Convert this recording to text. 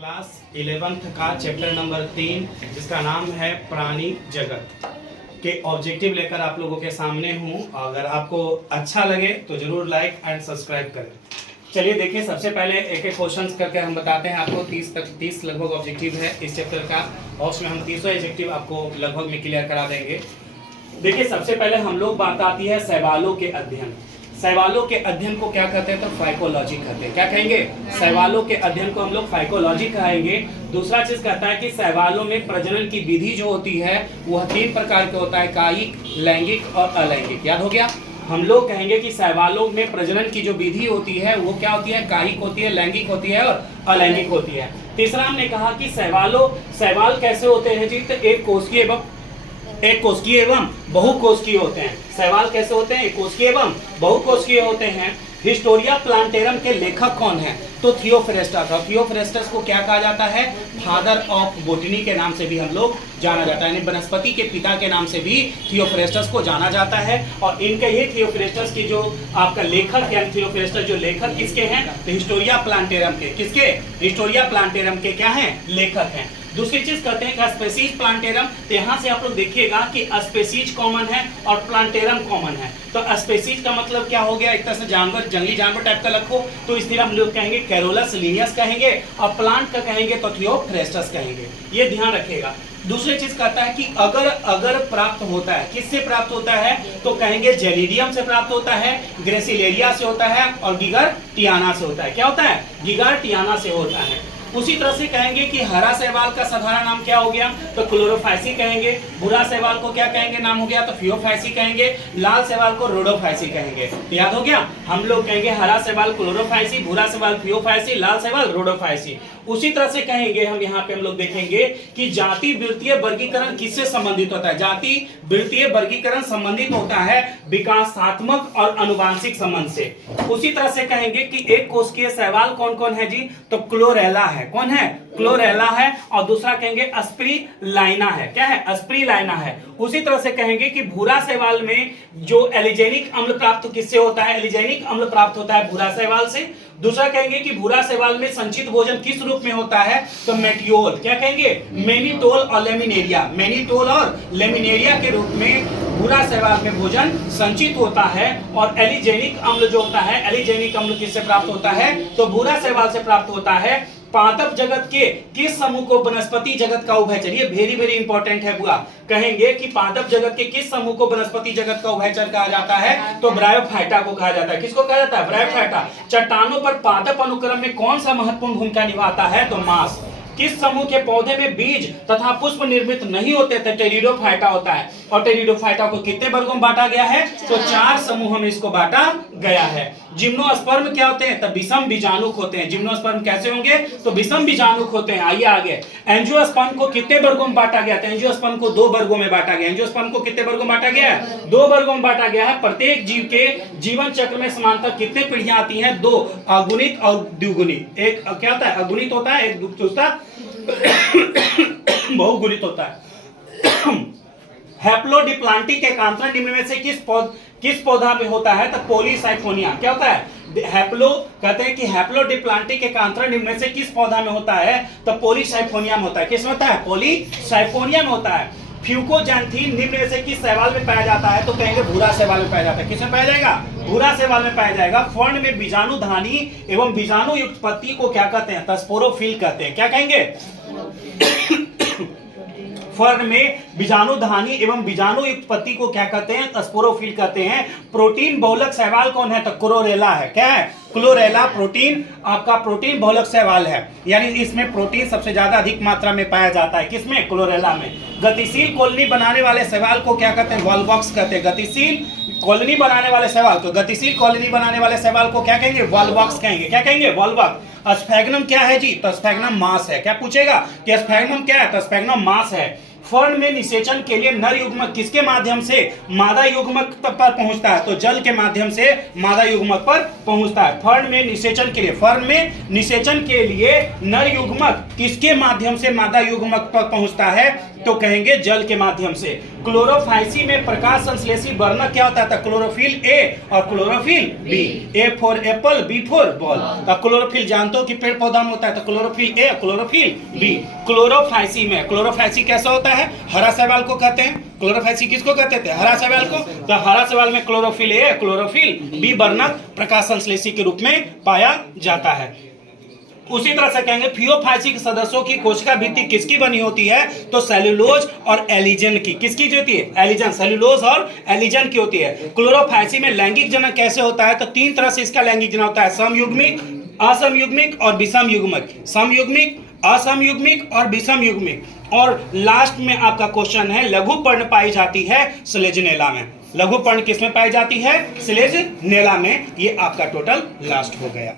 Class 11th का chapter number 3 जिसका नाम है प्राणी जगत के ऑब्जेक्टिव लेकर आप लोगों के सामने हूं। अगर आपको अच्छा लगे तो जरूर लाइक एंड सब्सक्राइब करें। चलिए देखिए, सबसे पहले एक एक क्वेश्चन करके हम बताते हैं आपको। 30 लगभग ऑब्जेक्टिव है इस चैप्टर का और उसमें हम 300 ऑब्जेक्टिव आपको लगभग में क्लियर करा देंगे। देखिए, सबसे पहले हम लोग बात आती है शैवालों के अध्ययन। शैवालों के अध्ययन को क्या कहते हैं? तो फाइकोलॉजी कहते हैं। क्या कहेंगे? शैवालों के अध्ययन को हम लोग फाइकोलॉजी कहेंगे। दूसरा चीज कहता है कि शैवालों में प्रजनन की विधि जो होती है वह 3 प्रकार के होता है, कायिक, लैंगिक और अलैंगिक। याद हो गया? हम लोग कहेंगे कि शैवालों में प्रजनन की जो विधि होती है वो क्या होती है? कायिक होती है, लैंगिक होती है और अलैंगिक होती है। तीसरा हमने कहा कि शैवाल कैसे होते हैं जी? तो एक कोशिकीय एवं बहुकोशिकीय होते हैं। शैवाल कैसे होते हैं? एक कोशिकीय एवं बहुकोशिकीय होते हैं। हिस्टोरिया प्लांटेरम के लेखक कौन है? तो थियोफ्रेस्टस। और थियोफ्रेस्टस को क्या कहा जाता है? फादर ऑफ बोटनी के नाम से भी हम लोग जाना जाता है, यानी वनस्पति के पिता के नाम से भी थियोफ्रेस्टस को जाना जाता है। और इनके ही थियोफ्रेस्टस की जो आपका लेखक यानी थियोफ्रेस्टस जो लेखक किसके हैं? तो हिस्टोरिया प्लांटेरम के। किसके? हिस्टोरिया प्लांटेरम के क्या हैं? लेखक हैं। दूसरी चीज कहते हैं कि स्पेसीज प्लांटेरम। तो यहाँ से आप लोग देखिएगा कि स्पेसीज कॉमन है और प्लांटेरम कॉमन है। तो स्पेसीज का मतलब क्या हो गया? एक तरह से जानवर, जंगली जानवर टाइप का रखो तो इसलिए हम लोग कहेंगे कैरोलस लिनियस कहेंगे, और प्लांट का कहेंगे तो थियोफ्रेस्टस कहेंगे। ये ध्यान रखिएगा। दूसरी चीज कहता है कि अगर प्राप्त होता है, किससे प्राप्त होता है? तो कहेंगे जेलिडियम से प्राप्त होता है, ग्रेसिलेरिया से होता है और गिगरटियाना से होता है। क्या होता है? गिगरटियाना से होता है। उसी तरह से कहेंगे कि हरा शैवाल का साधारण नाम क्या हो गया? तो क्लोरोफाइसी कहेंगे। भूरा शैवाल को क्या कहेंगे? नाम हो गया तो फियोफाइसी कहेंगे। लाल शैवाल को रोडोफाइसी कहेंगे। याद हो गया? हम लोग कहेंगे हरा शैवाल क्लोरोफाइसी, भूरा शैवाल फियोफाइसी, लाल शैवाल रोडोफाइसी। उसी तरह से कहेंगे हम यहाँ पे हम लोग देखेंगे कि जाति वृत्तीय वर्गीकरण किससे संबंधित होता है? जाति वृत्तीय वर्गीकरण संबंधित होता है विकासात्मक और आनुवांशिक संबंध से। उसी तरह से कहेंगे कि एक कोशिकीय शैवाल कौन कौन है जी? तो क्लोरेला है। कौन है? क्लोरेला है। और दूसरा कहेंगे स्प्रीलाइना है। क्या है? स्प्रीलाइना है। उसी तरह से कहेंगे कि भूरा शैवाल में जो एलिजेनिक अम्ल प्राप्त किससे होता है? एलिजेनिक अम्ल प्राप्त होता है भूरा शैवाल से। दूसरा कहेंगे कि भूरा शैवाल में संचित भोजन किस रूप में होता है? तो मेटियोल। क्या कहेंगे? मेनिटोल और लेमिनेरिया। मेनिटोल और लेमिनेरिया के रूप में भूरा शैवाल में भोजन संचित होता है। और एलिजेनिक अम्ल जो होता है, एलिजेनिक अम्ल किससे प्राप्त होता है? तो भूरा शैवाल से प्राप्त होता है। पादप जगत के किस समूह को वनस्पति जगत का उभयचर? ये वेरी वेरी इंपॉर्टेंट है बुआ। कहेंगे कि पादप जगत के किस समूह को वनस्पति जगत का उभयचर कहा जाता है? तो ब्रायोफाइटा को कहा जाता है। किसको कहा जाता है? ब्रायोफाइटा। चट्टानों पर पादप अनुक्रम में कौन सा महत्वपूर्ण भूमिका निभाता है? तो मांस। किस समूह के पौधे में बीज तथा पुष्प निर्मित नहीं होते थे? टेरिडोफाइटा होता है। और टेरिडोफाइटा को कितने वर्गों में बांटा गया है? तो 4 समूहों में इसको बांटा गया है। जिम्नोस्पर्म क्या होते हैं? तब विषम बीजाणुक होते हैं। जिम्नोस्पर्म कैसे होंगे? तो विषम बीजाणुक होते हैं। आइए आगे। एंजियोस्पर्म को कितने वर्गों में बांटा गया था? एंजियोस्पर्म को 2 वर्गों में बांटा गया। एंजियोस्पर्म को कितने वर्गों में बांटा गया है? 2 वर्गों में बांटा गया है। प्रत्येक जीव के जीवन चक्र में समांतर कितने पीढ़ियां आती हैं? 2, अगुणित और द्विगुणित। एक क्या होता है? अगुणित होता है, एक दूसरा बहुगुणित होता है। हैप्लोडिप्लांटिक एकांतरण निम्न में से किस पौधा में होता है? तो पॉलीसाइफोनिया। क्या होता है? कहते हैं कि हैप्लोडिप्लांटिक एकांतरण निम्न में से किस पौधा में होता है? तो पॉलीसाइफोनिया में होता है। किस में होता है? पॉलीसाइफोनिया में होता है। फ्यूकोजैंथीन निम्न में से किस शैवाल में पाया जाता है? तो कहेंगे भूरा शैवाल में पाया जाता है। किस में पाया जाएगा? भूरा शैवाल में पाया जाएगा। फर्ण में बीजाणुधानी एवं बीजाणु युक्त पत्ती को क्या कहते हैं? तो स्पोरोफिल कहते हैं। क्या कहेंगे? फर्ण में बीजाणुधानी एवं बीजाणु युक्त पत्ती को क्या कहते हैं? तो स्पोरोफिल कहते हैं। प्रोटीन बहुलक शैवाल कौन है? तो क्लोरेला है। क्या है? क्लोरेला प्रोटीन आपका प्रोटीन बहुलक शैवाल है, यानी इसमें प्रोटीन सबसे ज्यादा अधिक मात्रा में पाया जाता है। किसमें? क्लोरेला में। गतिशील कॉलोनी बनाने वाले शैवाल को क्या कहते हैं? वॉल्वॉक्स कहते हैं। गतिशील कॉलोनी बनाने वाले शैवाल को, गतिशील कॉलोनी बनाने वाले शैवाल को क्या कहेंगे? वॉल्वॉक्स कहेंगे। क्या कहेंगे? वॉल्वॉक्स। स्फैग्नम क्या है जी? तो स्फैग्नम मांस है। क्या पूछेगा कि स्फैग्नम क्या है? तो स्फैग्नम मांस है। फर्न में निषेचन के लिए नर युग्मक किसके माध्यम से मादा युग्मक पर पहुंचता है? तो जल के माध्यम से मादा युग्मक पर पहुंचता है। फर्न में निषेचन के लिए, फर्न में निषेचन के लिए नर युग्मक किसके माध्यम से मादा युग्मक पर पहुंचता है? तो कहेंगे जल के माध्यम से। क्लोरोफाइसी में प्रकाश संश्लेषी वर्णक क्या होता है? क्लोरोफिल ए और chlorophyll B. A for apple, B for ball. तो क्लोरोफिल जानते हो कि पेड़ पौधा में होता है, तो chlorophyll A, chlorophyll B. Chlorophyceae में, क्लोरोफाइसी कैसा होता है? हरा शैवाल को कहते हैं। क्लोरोफाइसी किसको कहते थे? हरा शैवाल को। तो हरा शैवाल में क्लोरोफिल ए, क्लोरोफिल बी वर्णक प्रकाश संश्लेषी के रूप में पाया जाता है। उसी तरह से कहेंगे फियोफाइसी के सदस्यों की कोशिका भित्ति किसकी बनी होती है? तो सेल्यूलोज और एलिजन की। किसकी जो होती है? एलिजन। सेल्यूलोज और एलिजन की होती है। क्लोरोफाइसी में लैंगिक जनन कैसे होता है? तो तीन तरह से इसका लैंगिक जनन होता है, समयुग्मिक, असमयुग्मिक और विषम युग्मक। समयुग्मिक, असमयुग्मिक और विषम युग्मिक। और लास्ट में आपका क्वेश्चन है, लघु पर्ण पाई जाती है स्लेजनेला में। लघु पर्ण किसमें पाई जाती है? स्लेजनेला में। ये आपका टोटल लास्ट हो गया।